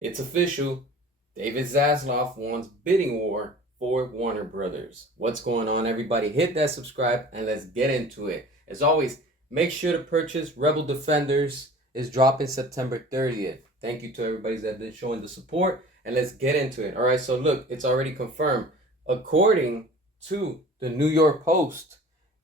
It's official. David Zaslav wants bidding war for Warner Brothers. What's going on, everybody? Hit that subscribe and let's get into it. As always, make sure to purchase Rebel Defenders. Is dropping September 30th. Thank you to everybody that's been showing the support, and let's get into it. All right, so look, it's already confirmed. According to the New York Post,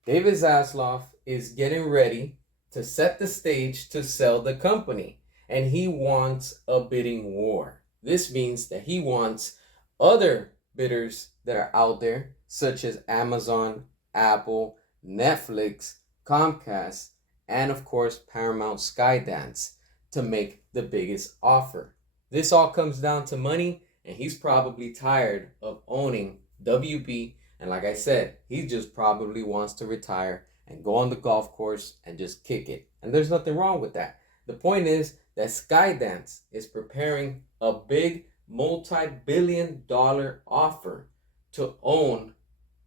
David Zaslav is getting ready to set the stage to sell the company, and he wants a bidding war. This means that he wants other bidders that are out there, such as Amazon, Apple, Netflix, Comcast, and of course Paramount Skydance, to make the biggest offer. This all comes down to money, and he's probably tired of owning WB, and like I said, he just probably wants to retire and go on the golf course and just kick it. And there's nothing wrong with that. The point is that Skydance is preparing a big multi-billion-dollar offer to own,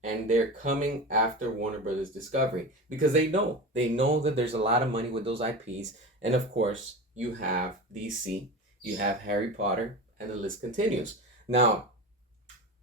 and they're coming after Warner Brothers Discovery because they know that there's a lot of money with those IPs. And of course, you have DC, you have Harry Potter, and the list continues. Now,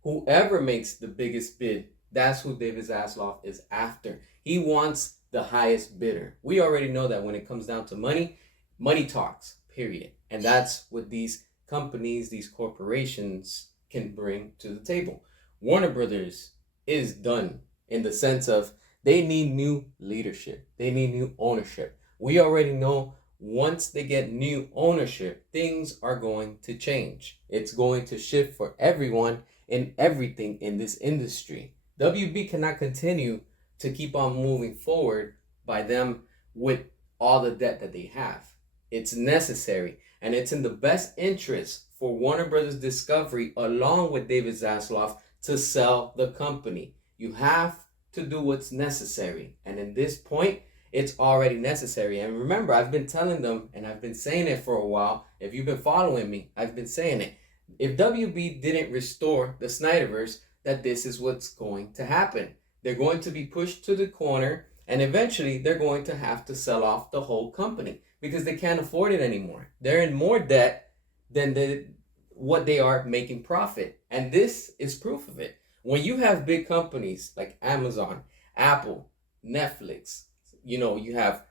whoever makes the biggest bid, that's who David Zaslav is after. He wants the highest bidder. We already know that when it comes down to money, money talks, period. And that's what these companies, these corporations can bring to the table. Warner Brothers is done in the sense of they need new leadership. They need new ownership. We already know once they get new ownership, things are going to change. It's going to shift for everyone and everything in this industry. WB cannot continue to keep on moving forward by them with all the debt that they have. It's necessary, and it's in the best interest for Warner Brothers Discovery along with David Zaslav to sell the company. You have to do what's necessary, and in this point, it's already necessary. And remember, I've been telling them, and I've been saying it for a while. If you've been following me, I've been saying it. If WB didn't restore the Snyderverse, that this is what's going to happen. They're going to be pushed to the corner, and eventually they're going to have to sell off the whole company because they can't afford it anymore. They're in more debt than what they are making profit. And this is proof of it. When you have big companies like Amazon, Apple, Netflix, you have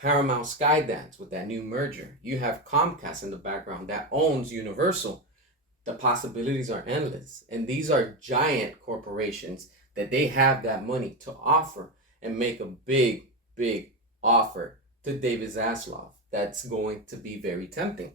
Paramount Skydance with that new merger. You have Comcast in the background that owns Universal. The possibilities are endless. And these are giant corporations that they have that money to offer and make a big, big offer to David Zaslav. That's going to be very tempting.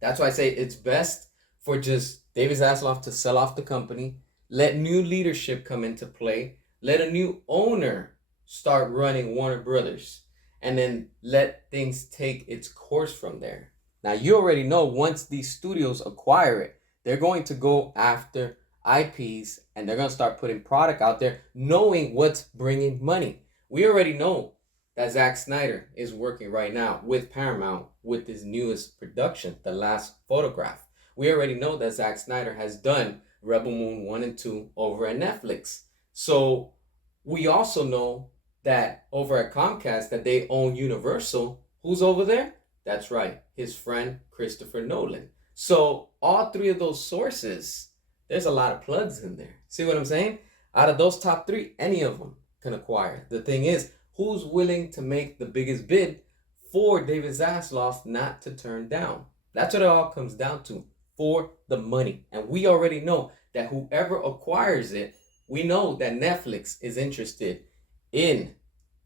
That's why I say it's best for just David Zaslav to sell off the company, let new leadership come into play, let a new owner start running Warner Brothers, and then let things take its course from there. Now, you already know once these studios acquire it, they're going to go after IPs and they're going to start putting product out there, knowing what's bringing money. We already know that Zack Snyder is working right now with Paramount with his newest production, The Last Photograph. We already know that Zack Snyder has done Rebel Moon 1 and 2 over at Netflix. So we also know that over at Comcast that they own Universal. Who's over there? That's right, his friend Christopher Nolan. So all three of those sources, there's a lot of plugs in there. See what I'm saying? Out of those top three, any of them can acquire. The thing is, who's willing to make the biggest bid for David Zaslav not to turn down? That's what it all comes down to, for the money. And we already know that whoever acquires it, we know that Netflix is interested in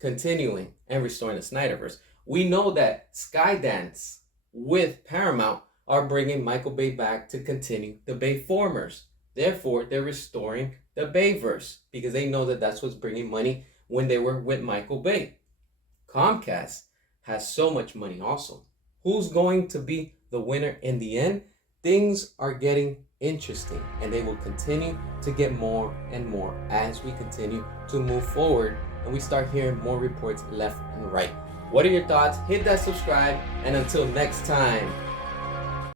continuing and restoring the Snyderverse. We know that Skydance with Paramount are bringing Michael Bay back to continue the Bayformers. Therefore, they're restoring the Bayverse because they know that that's what's bringing money when they were with Michael Bay. Comcast has so much money also. Who's going to be the winner in the end? Things are getting interesting, and they will continue to get more and more as we continue to move forward and we start hearing more reports left and right. What are your thoughts? Hit that subscribe, and until next time,